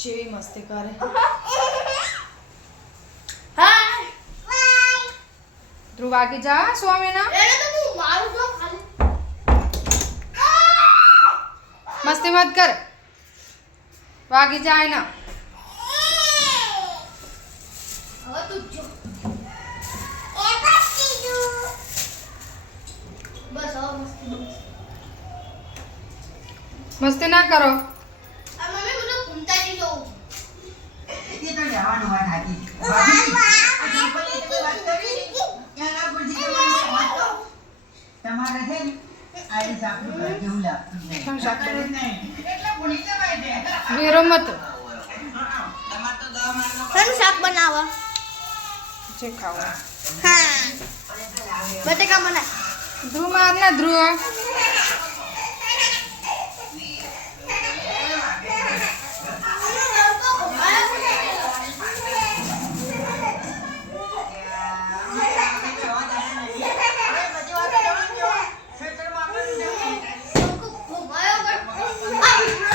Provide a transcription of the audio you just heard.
જેવી મસ્તી કરે. ધ્રુવ વાગી જા સ્વામીના. મસ્તી મત કર, વાગી જાય ને. મસ્તી ના કરો. તમારે છે ને આઈ સાપનું ઘર જેવું લાગતું નહીં. વેરો મત શાક બનાવો. જે ખાવું. હા બટેકા બનાય. ધ્રુવ માર ને ધ્રુવ.